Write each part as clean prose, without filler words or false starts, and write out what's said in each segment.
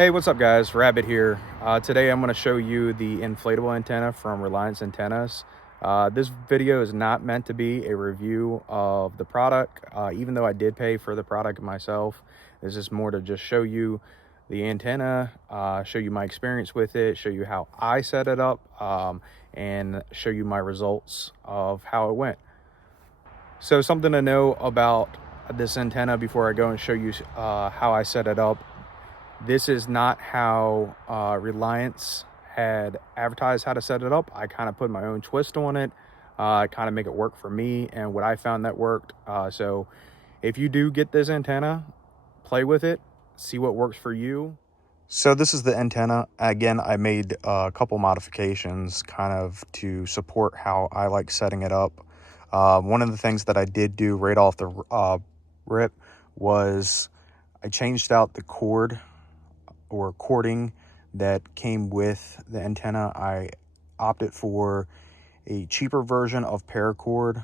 Hey, what's up guys? Rabbit here. Today I'm going to show you the inflatable antenna from Reliance Antennas. This video is not meant to be a review of the product, even though I did pay for the product myself. This is more to just show you the antenna, show you my experience with it, show you how I set it up, and show you my results of how it went. So something to know about this antenna before I go and show you how I set it up. This is not how Reliance had advertised how to set it up. I kind of put my own twist on it, kind of make it work for me and what I found that worked. So if you do get this antenna, play with it, see what works for you. So this is the antenna. Again, I made a couple modifications kind of to support how I like setting it up. One of the things that I did do right off the rip was I changed out the cord or cording that came with the antenna. I opted for a cheaper version of paracord.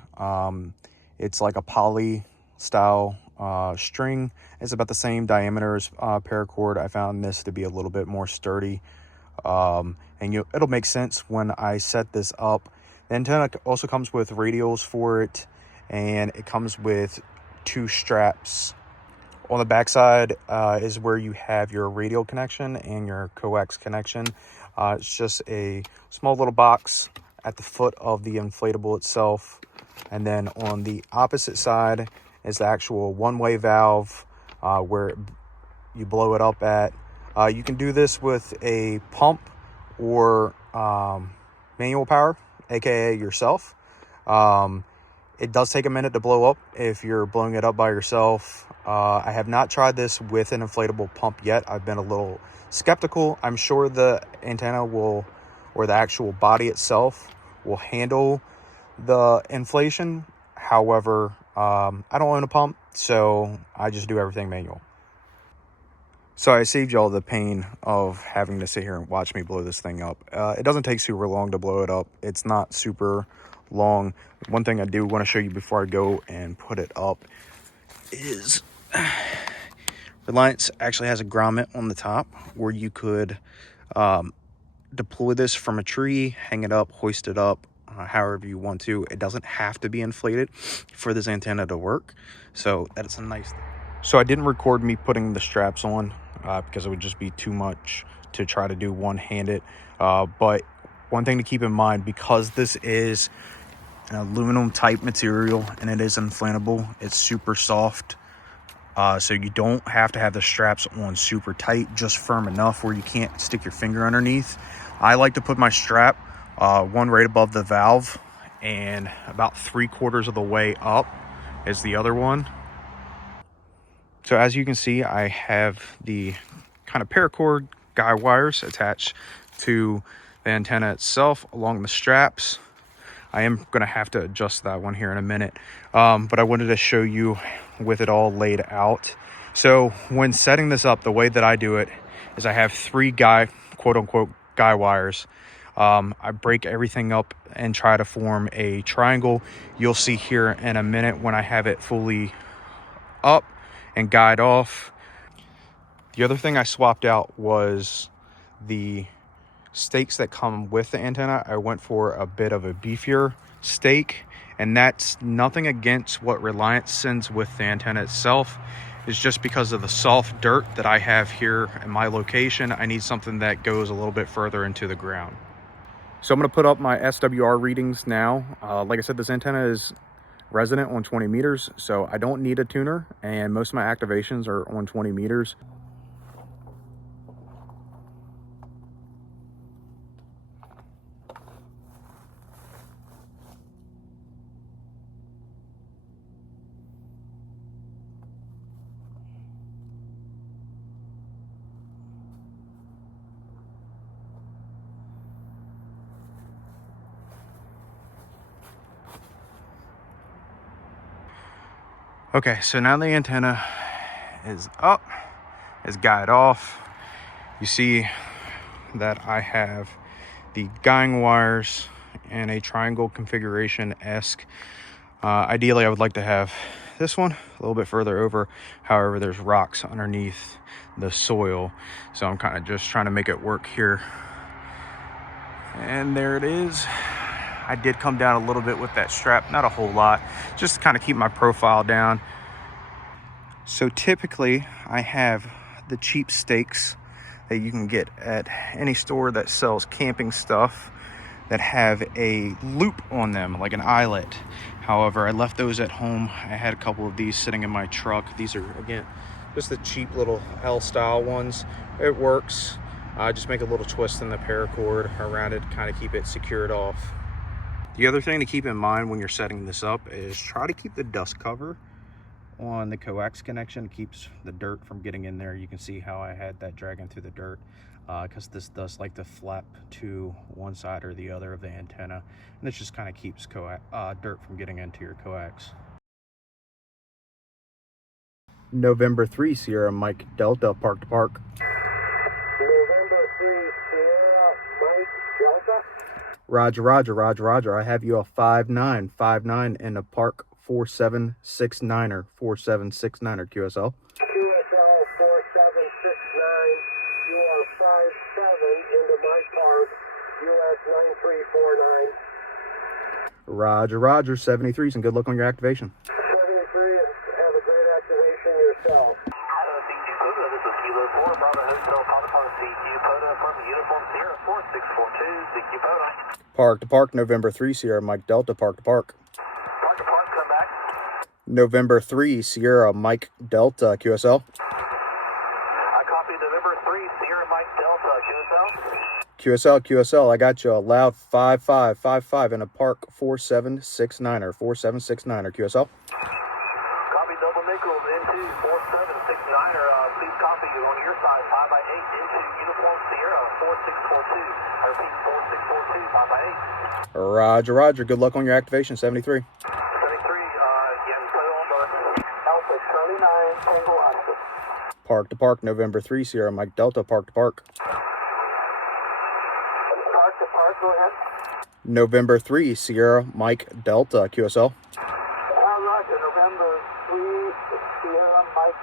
It's like a poly style string. It's about the same diameter as paracord. I found this to be a little bit more sturdy, and it'll make sense when I set this up. The antenna also comes with radials for it, and it comes with two straps. On the backside is where you have your radial connection and your coax connection. It's just a small little box at the foot of the inflatable itself. And then on the opposite side is the actual one-way valve where you blow it up at. You can do this with a pump or manual power, aka yourself. It does take a minute to blow up if you're blowing it up by yourself. I have not tried this with an inflatable pump yet. I've been a little skeptical. I'm sure the antenna will, or the actual body itself, will handle the inflation. However, I don't own a pump, so I just do everything manual. So I saved y'all the pain of having to sit here and watch me blow this thing up. It doesn't take super long to blow it up. It's not super long. One thing I do want to show you before I go and put it up is Reliance actually has a grommet on the top where you could deploy this from a tree, hang it up, hoist it up, however you want to. It doesn't have to be inflated for this antenna to work, so that's a nice thing. So I didn't record me putting the straps on because it would just be too much to try to do one-handed, but one thing to keep in mind, because this is an aluminum type material and it is inflatable, it's super soft, so you don't have to have the straps on super tight, just firm enough where you can't stick your finger underneath. I like to put my strap one right above the valve, and about 3/4 of the way up is the other one. So as you can see, I have the kind of paracord guy wires attached to the antenna itself along the straps. I am going to have to adjust that one here in a minute, but I wanted to show you with it all laid out. So when setting this up, the way that I do it is I have three quote unquote guy wires. I break everything up and try to form a triangle. You'll see here in a minute when I have it fully up and guyed off. The other thing I swapped out was the stakes that come with the antenna. I went for a bit of a beefier stake, and that's nothing against what Reliance sends with the antenna itself. It's just because of the soft dirt that I have here in my location. I need something that goes a little bit further into the ground. So I'm going to put up my SWR readings now. Like I said, this antenna is resident on 20 meters, so I don't need a tuner, and most of my activations are on 20 meters. Okay, so now the antenna is up, is guyed off. You see that I have the guying wires in a triangle configuration-esque. Ideally, I would like to have this one a little bit further over. However, there's rocks underneath the soil, so I'm kind of just trying to make it work here. And there it is. I did come down a little bit with that strap, not a whole lot, just to kind of keep my profile down. So typically I have the cheap stakes that you can get at any store that sells camping stuff that have a loop on them, like an eyelet. However, I left those at home. I had a couple of these sitting in my truck. These are, again, just the cheap little L-style ones. It works. Just make a little twist in the paracord around it, kind of keep it secured off. The other thing to keep in mind when you're setting this up is try to keep the dust cover on the coax connection. It keeps the dirt from getting in there. You can see how I had that dragging through the dirt because this does like to flap to one side or the other of the antenna, and this just kind of keeps dirt from getting into your coax. November 3 Sierra Mike Delta, park to park. November 3 Sierra Mike Delta. Roger, roger, roger, roger. I have you a 5959 in a park 4769er, 4769er QSL. QSL 4769, you are 57 into my park, US 9349. Roger, roger, 73s, and good luck on your activation. 73, and have a great activation yourself. CQ Pota, this is Kilo 4, Bravo Hotel, Potiphar, CQ Pota from Uniform Sierra 4642, CQ Pota. Park to park, November 3 Sierra Mike Delta, park to park. Park to park, come back. November 3 Sierra Mike Delta, QSL. I copy November 3 Sierra Mike Delta, QSL, QSL, I got you a loud 5555 in a park 4769er, 4769er, QSL. Copy double nickels into 4769er. Please copy you on your side, 5x8 into Uniform Sierra 4642. I repeat, 4642, 5x8. Roger, roger. Good luck on your activation, 73. 73, yeah, put it on board. Alpha Charlie 9, Tango Oscar. Park to park, November 3 Sierra Mike Delta, park to park. Park to park, go ahead. November 3 Sierra Mike Delta, QSL. Roger, November 3 Sierra Mike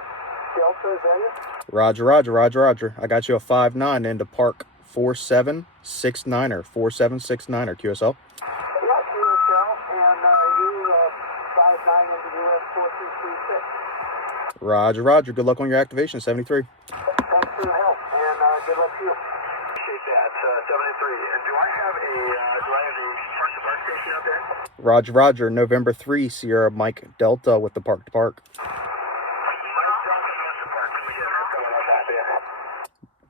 Delta, is that it? Roger, roger, roger, roger. I got you a 59 into park 4769er, 4769er, QSL. Yeah, QSL, and you 59 into US 4236. Roger, roger. Good luck on your activation, 73. Thanks for the help, and good luck to you. Appreciate that, 73. And do I have a park to park station out there? Roger, roger. November 3 Sierra Mike Delta with the park to park.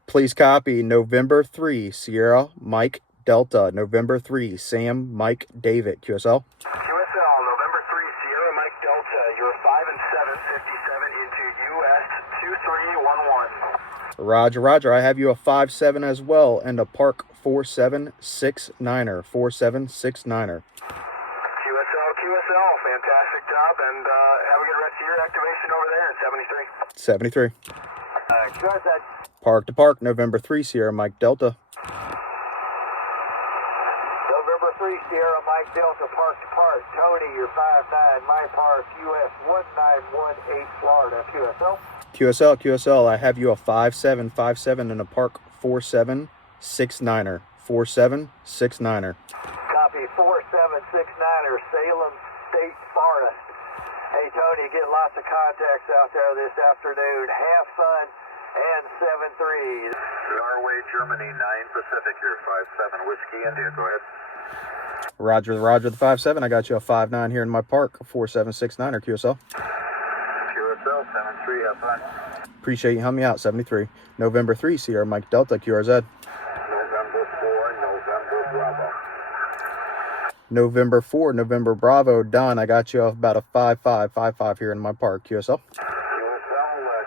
Please copy November 3 Sierra Mike Delta, November 3 Sam Mike David, QSL. QSL, November 3 Sierra Mike Delta, you're 5 and 7, 57 into US 2311. Roger, roger. I have you a 57 as well and a park 4769er, 4769er. QSL, fantastic job, and have a good rest of your activation over there in 73. 73. Good, that. Park to park, November 3 Sierra Mike Delta. November 3 Sierra Mike Delta, park to park. Tony, you're 59, my park, US 1918, Florida, QSL. QSL, QSL, I have you a 5757 and a park 4769er, 4769er. Copy 4769er, Salem State Forest. Hey, Tony, get lots of contacts out there this afternoon. Have fun and 7-3. Norway, Germany, 9 Pacific, you're 57 Whiskey India, go ahead. Roger, roger the 57. I got you a 59 here in my park, 4769er, QSL. QSL, 73, have fun. Appreciate you helping me out, 73. November 3 Sierra Mike Delta, QRZ. November 4, November Bravo. November 4, November Bravo, Don. I got you about a 5555 here in my park, QSL. QSL,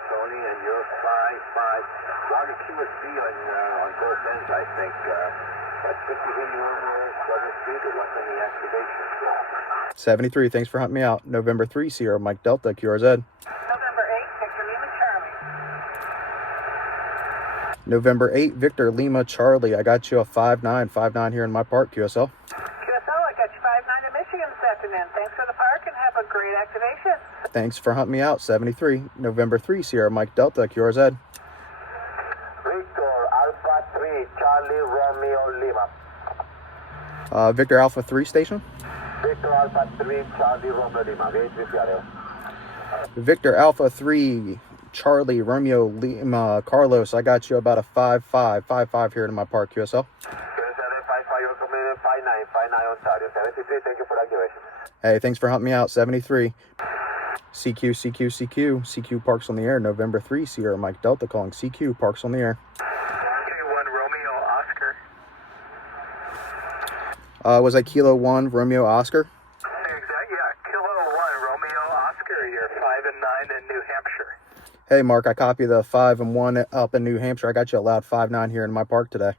Tony, and you're 55. Log a QSC on both ends, I think. That's 50 when you're on your shutter speed. Good luck on the activation. 73, thanks for hunting me out. November 3 Sierra Mike Delta, QRZ. November 8, Victor Lima, Charlie. November 8 Victor Lima Charlie. I got you a 5959 here in my park, QSL. QSL, I got you 59 in Michigan this afternoon. Thanks for the park and have a great activation. Thanks for hunting me out. 73, November 3, Sierra Mike Delta, QRZ. Victor Alpha 3, Charlie Romeo Lima. Victor Alpha 3 station. Victor Alpha 3, Charlie Romeo Lima. Gate Viciario. Victor Alpha 3, Charlie Romeo Lima, Carlos. I got you about a 5.5 here in my park, QSL. 59 Ontario. 73, thank you for activation. Hey, thanks for hunting me out. 73. CQ Parks on the Air, November 3, Sierra Mike Delta calling CQ Parks on the Air. K1 Romeo Oscar. Was that Kilo 1 Romeo Oscar? Exactly, yeah. Kilo 1 Romeo Oscar. You're 5 and 9 in New Hampshire. Hey, Mark, I copy the 5 and 1 up in New Hampshire. I got you allowed 5.9 here in my park today.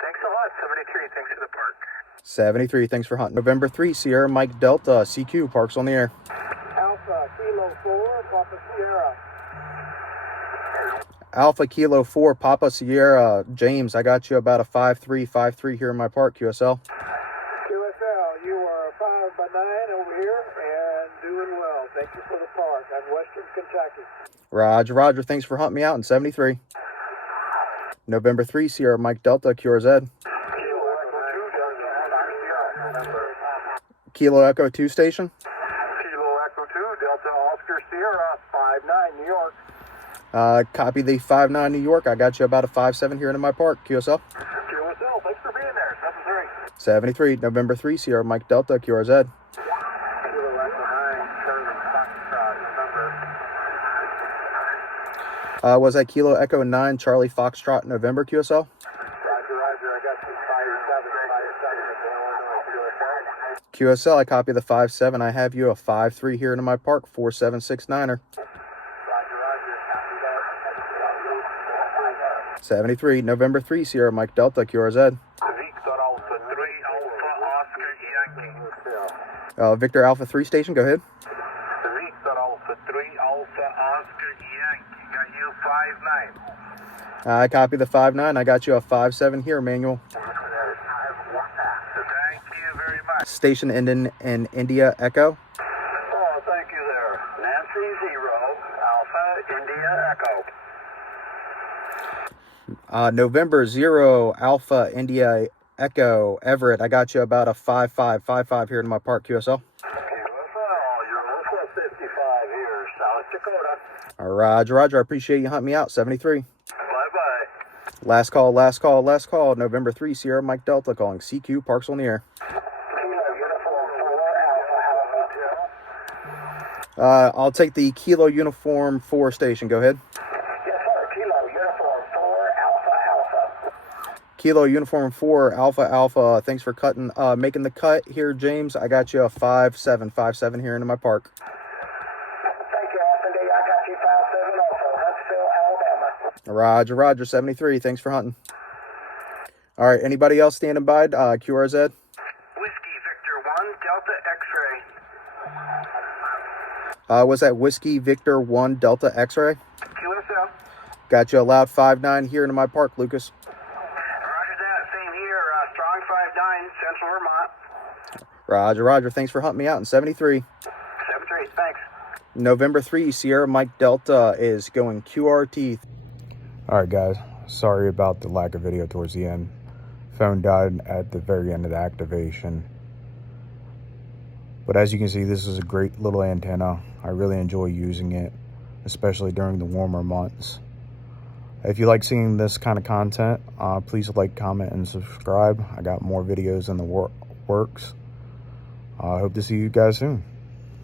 Thanks a lot. 73, thanks for the park. 73, thanks for hunting. November 3, Sierra Mike Delta, CQ Parks on the Air. Alpha Kilo 4, Papa Sierra. Alpha Kilo 4, Papa Sierra, James, I got you about a 5.3 here in my park, QSL. QSL, you are 5 by 9 over here and doing well. Thank you for the park. I'm Western Kentucky. Roger, thanks for hunting me out in 73. November 3, Sierra Mike Delta, QRZ. Kilo Echo 2 station. Kilo Echo 2, Delta Oscar Sierra, 5-9, New York. Copy the 5.9 New York. I got you about a 5.7 here in my park, QSL. QSL, thanks for being there. 73. 73, November 3, Sierra Mike Delta, QRZ. Kilo Echo 9, Charlie Foxtrot, November. Was that Kilo Echo 9, Charlie Foxtrot, November, QSL? Roger, I got you 5-7, QSL, I copy the 5.7. I have you a 5.3 here in my park, 4.769er. 73, November 3, Sierra Mike Delta, QRZ. Victor Alpha 3, Alpha Oscar Yankee. Victor Alpha 3 station, go ahead. Victor Alpha 3, Alpha Oscar Yankee. Got you 5-9. I copy the 5.9. I got you a 5.7 here, Manuel. Thank you very much. Station ending in India Echo. Oh, thank you there. Nancy 0, Alpha India Echo. November 0, Alpha India Echo, Everett. I got you about a 5.5 here in my park, QSL. You're also 55 here, South Dakota. Roger, I appreciate you hunting me out. 73. Bye-bye. Last call. November 3, Sierra Mike Delta calling CQ Parks on the Air. I'll take the Kilo Uniform 4 station. Go ahead. Yes, sir. Kilo Uniform 4 Alpha Alpha. Kilo Uniform 4 Alpha. Thanks for making the cut here, James. I got you a 5.7 here into my park. Thank you, Anthony. I got you 5-7 also. Huntsville, Alabama. Roger, 73. Thanks for hunting. All right, anybody else standing by? QRZ? Whiskey Victor 1 Delta X-ray. Was that Whiskey Victor 1 Delta X-ray? QSL. Got you allowed 5.9 here into my park, Lucas. Roger that. Same here. Strong 5-9, Central Vermont. Roger. Thanks for hunting me out in 73. 73. Thanks. November 3, Sierra Mike Delta is going QRT. All right, guys. Sorry about the lack of video towards the end. Phone died at the very end of the activation. But as you can see, this is a great little antenna. I really enjoy using it, especially during the warmer months. If you like seeing this kind of content, please like, comment, and subscribe. I got more videos in the works. I hope to see you guys soon.